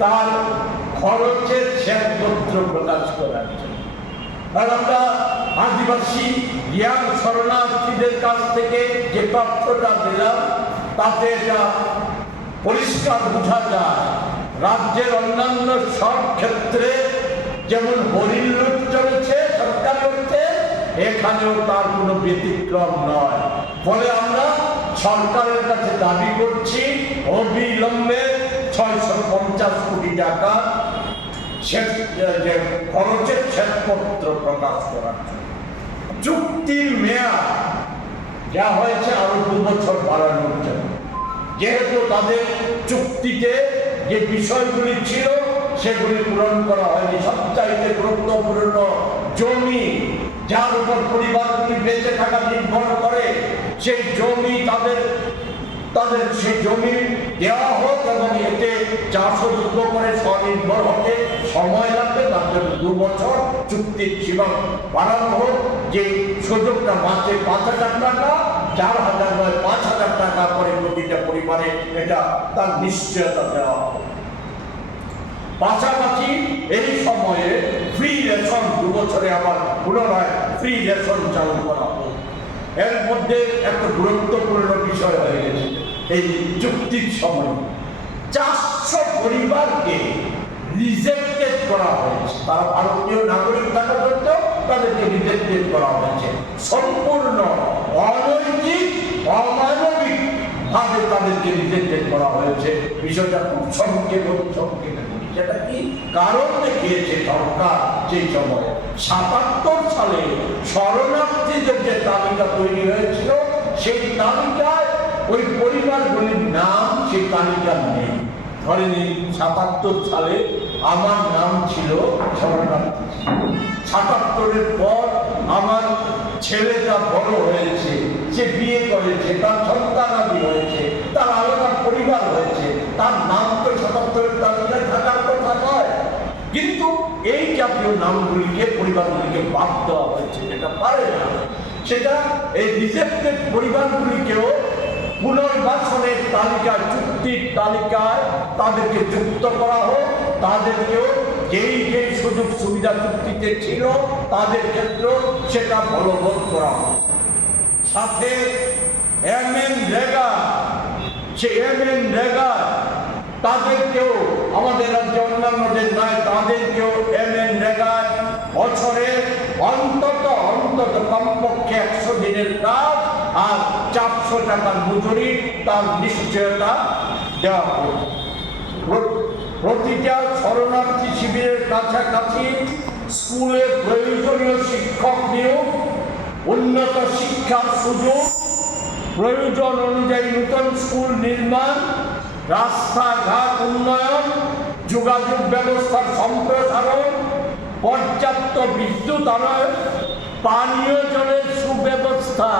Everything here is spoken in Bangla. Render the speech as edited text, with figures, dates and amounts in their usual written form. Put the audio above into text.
তার খরচের শ্বেতপত্র প্রকাশ করার জন্য। আর আমরা আদিবাসী জ্ঞান শরণার্থীদের কাছ থেকে যে তথ্যটা দিলাম তাতে এটা পরিষ্কার বোঝা যায় রাজ্যের অন্যান্য সব ক্ষেত্রে যেমন হরিণ লুট চলেছে সরকারি অর্থে, এখানেও তার কোনো ব্যতিক্রম নয়। ফলে আমরা সরকারের কাছে দাবি করছি অবিলম্বে 650 কোটি টাকা খরচের শ্বেতপত্র প্রকাশ করার জন্য। চুক্তির মেয়াদ যা হয়েছে আরো 2 বছর বাড়ানোর জন্য, যেহেতু তাদের চুক্তিতে যে বিষয়গুলি ছিল সেগুলি পূরণ করা হয়নি। সবচাইতে গুরুত্বপূর্ণ জমি, যার উপর পরিবারগুলি বেঁচে থাকা নির্ভর করে, সেই জমি তাদের সেই জমি দেওয়া হোক এবং এতে চাষযোগ্য করে স্বনির্ভর হতে সময় লাগবে, তার জন্য 2 বছর চুক্তির সীমা বাড়ানো হোক। যে সুযোগটা মাসে 5,000 টাকা, 4,000 নয় 5,000 টাকা করে প্রতিটা পরিবারে এটা তার নিশ্চয়তা দেওয়া হোক। পাশাপাশি এই সময়ে ফ্রি রেশন 2 বছরে আবার পুনরায় ফ্রি রেশন চালু করা হোক। এর মধ্যে একটা গুরুত্বপূর্ণ বিষয় হয়ে গেছে, এই চুক্তির সময় 400 পরিবারকে রিজেক্টেড করা হয়েছে। তারা ভারতীয় নাগরিক থাকা সত্ত্বেও তাদেরকে রিজেক্টেড করা হয়েছে। সম্পূর্ণ অনৈতিক, অমানবিক ভাবে তাদেরকে রিজেক্টেড করা হয়েছে। বিষয়টা খুব সংক্ষেপে যেটা কি কারণ দেখিয়েছে সরকার সেই সময় 77 সালে শরণার্থীদের যে তালিকা তৈরি হয়েছিল সেই তালিকায় ওই পরিবারগুলির নাম সেই তালিকা নেই। ধরে নিন 77 সালে আমার নাম ছিল শরণার্থী। 77-এর পর আমার ছেলেটা বড় হয়েছে, সে বিয়ে করেছে, তার সন্তানাদি হয়েছে, তার আলাদা পরিবার হয়েছে, তার নাম তো 77-এর তালিকায় থাকার কথা নয়। কিন্তু এই জাতীয় নামগুলিকে পরিবারগুলিকে বাদ দেওয়া হয়েছে, যেটা পারে না। সেটা এই রিজেক্টেড পরিবারগুলিকেও পুনর্বাসনের তালিকায়, চুক্তির তালিকায় তাদেরকে যুক্ত করা হোক। তাদেরকেও যেই সুযোগ সুবিধা চুক্তিতে ছিল তাদের ক্ষেত্রেও সেটা বলবৎ করা হোক। সাথে MNREGA, সেই MNREGA তাদেরকেও আমাদের রাজ্যে অন্যান্যদের নয়, তাদেরকেও MNREGA বছরে অন্তত কমপক্ষে 100 দিনের কাজ আর 400 টাকার মজুরি তার নিশ্চয়তা দেওয়া হোক। প্রতিটা শরণার্থী শিবিরের কাছাকাছি স্কুলে প্রয়োজনীয় শিক্ষক নিয়োগ, উন্নত শিক্ষার সুযোগ, প্রয়োজন অনুযায়ী নতুন স্কুল নির্মাণ, রাস্তাঘাট উন্নয়ন, যোগাযোগ ব্যবস্থার সম্প্রসারণ, পর্যাপ্ত বিদ্যুৎ আনয়ন, পানীয় জলের সুব্যবস্থা।